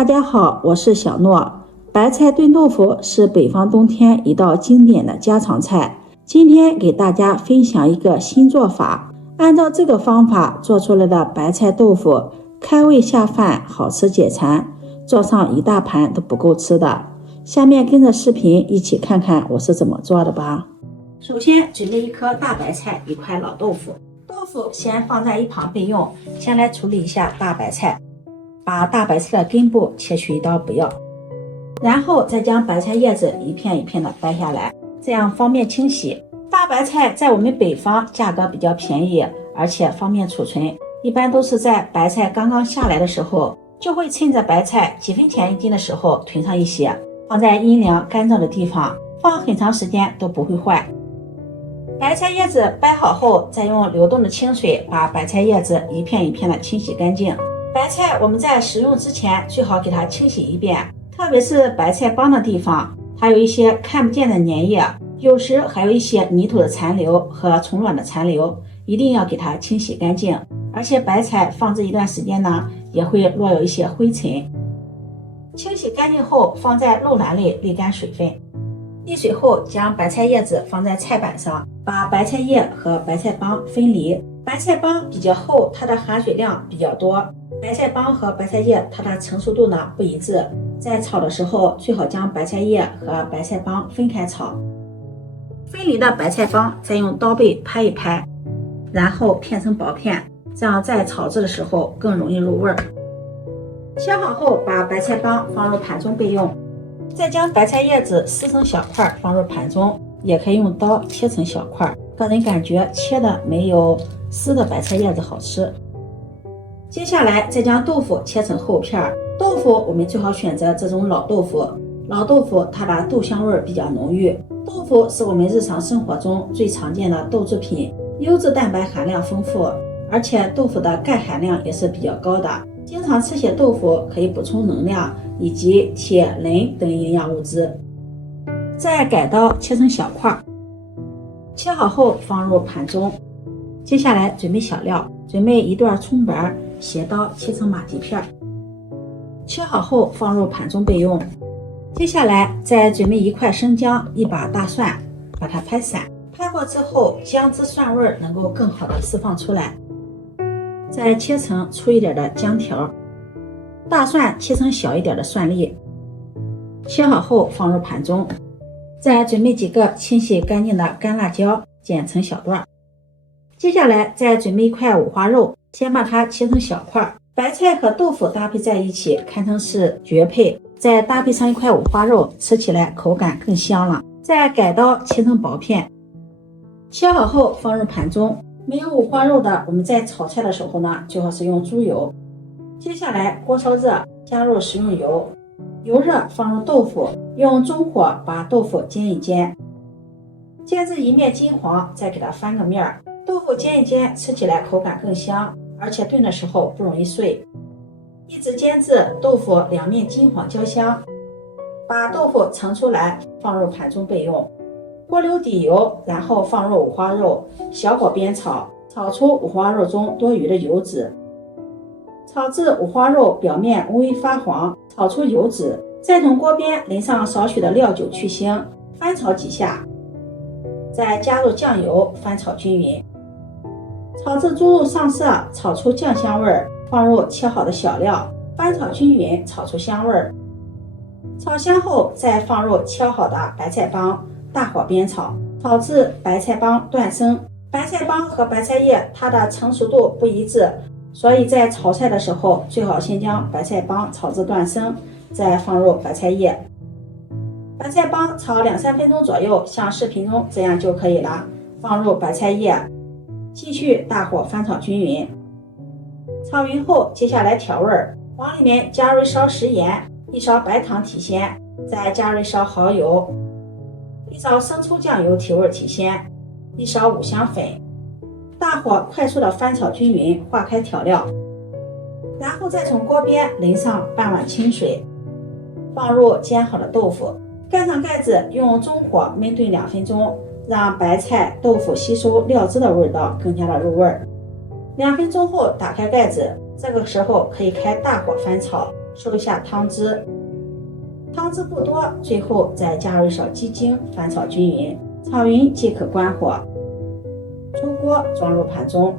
大家好，我是小诺。白菜炖豆腐是北方冬天一道经典的家常菜。今天给大家分享一个新做法，按照这个方法做出来的白菜豆腐，开胃下饭，好吃解馋，做上一大盘都不够吃的。下面跟着视频一起看看我是怎么做的吧。首先准备一颗大白菜，一块老豆腐。豆腐先放在一旁备用，先来处理一下大白菜。把大白菜的根部切去一刀不要，然后再将白菜叶子一片一片的掰下来，这样方便清洗。大白菜在我们北方价格比较便宜，而且方便储存，一般都是在白菜刚刚下来的时候，就会趁着白菜几分钱一斤的时候囤上一些，放在阴凉干燥的地方，放很长时间都不会坏。白菜叶子掰好后，再用流动的清水把白菜叶子一片一片的清洗干净。白菜我们在食用之前最好给它清洗一遍，特别是白菜帮的地方，它有一些看不见的粘液，有时还有一些泥土的残留和虫卵的残留，一定要给它清洗干净。而且白菜放置一段时间呢，也会落有一些灰尘。清洗干净后，放在漏篮里沥干水分。沥水后，将白菜叶子放在菜板上，把白菜叶和白菜帮分离。白菜帮比较厚，它的含水量比较多。白菜帮和白菜叶它的成熟度呢不一致，在炒的时候最好将白菜叶和白菜帮分开炒。分离的白菜帮再用刀背拍一拍，然后片成薄片，这样在炒制的时候更容易入味儿。切好后，把白菜帮放入盘中备用，再将白菜叶子撕成小块放入盘中，也可以用刀切成小块，个人感觉切的没有撕的白菜叶子好吃。接下来再将豆腐切成厚片，豆腐我们最好选择这种老豆腐，老豆腐它的豆香味比较浓郁。豆腐是我们日常生活中最常见的豆制品，优质蛋白含量丰富，而且豆腐的钙含量也是比较高的，经常吃些豆腐可以补充能量以及铁、磷等营养物质。再改刀切成小块，切好后放入盘中。接下来准备小料，准备一段葱白，斜刀切成马蹄片，切好后放入盘中备用。接下来再准备一块生姜，一把大蒜，把它拍散，拍过之后姜汁蒜味能够更好的释放出来。再切成粗一点的姜条，大蒜切成小一点的蒜粒，切好后放入盘中。再准备几个清洗干净的干辣椒，剪成小段。接下来再准备一块五花肉，先把它切成小块，白菜和豆腐搭配在一起，堪称是绝配。再搭配上一块五花肉，吃起来口感更香了。再改刀切成薄片，切好后放入盘中。没有五花肉的，我们在炒菜的时候呢，最好是用猪油。接下来锅烧热，加入食用油，油热放入豆腐，用中火把豆腐煎一煎，煎至一面金黄，再给它翻个面。豆腐煎一煎，吃起来口感更香，而且炖的时候不容易碎。一直煎至豆腐两面金黄焦香，把豆腐盛出来，放入盘中备用。锅留底油，然后放入五花肉，小火煸炒，炒出五花肉中多余的油脂。炒至五花肉表面微发黄，炒出油脂，再从锅边淋上少许的料酒去腥，翻炒几下，再加入酱油，翻炒均匀。炒至猪肉上色，炒出酱香味，放入切好的小料，翻炒均匀，炒出香味。炒香后，再放入切好的白菜帮，大火煸炒，炒至白菜帮断生。白菜帮和白菜叶它的成熟度不一致，所以在炒菜的时候，最好先将白菜帮炒至断生，再放入白菜叶。白菜帮炒2-3分钟左右，像视频中这样就可以了。放入白菜叶，继续大火翻炒均匀。炒匀后，接下来调味，往里面加入1勺食盐，1勺白糖提鲜，再加入1勺蚝油，1勺生抽酱油提味提鲜，1勺五香粉。大火快速的翻炒均匀，化开调料，然后再从锅边淋上半碗清水，放入煎好的豆腐，盖上盖子，用中火焖炖2分钟，让白菜、豆腐吸收料汁的味道更加的入味。2分钟后打开盖子，这个时候可以开大火翻炒，收一下汤汁，汤汁不多，最后再加入一勺鸡精，翻炒均匀，炒匀即可关火。出锅装入盘中。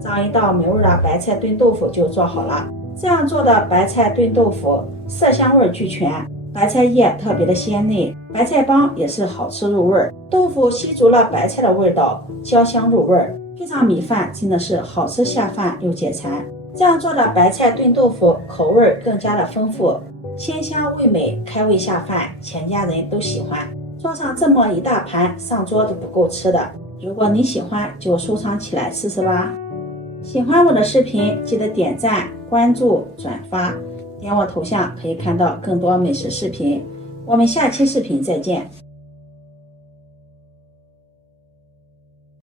这样一道美味的白菜炖豆腐就做好了。这样做的白菜炖豆腐色香味俱全，白菜叶特别的鲜嫩，白菜帮也是好吃入味，豆腐吸足了白菜的味道，焦香入味，配上米饭真的是好吃下饭又解馋。这样做的白菜炖豆腐口味更加的丰富，鲜香味美，开胃下饭，全家人都喜欢。做上这么一大盘，上桌都不够吃的。如果你喜欢，就收藏起来试试吧。喜欢我的视频，记得点赞、关注、转发，点我头像可以看到更多美食视频。我们下期视频再见。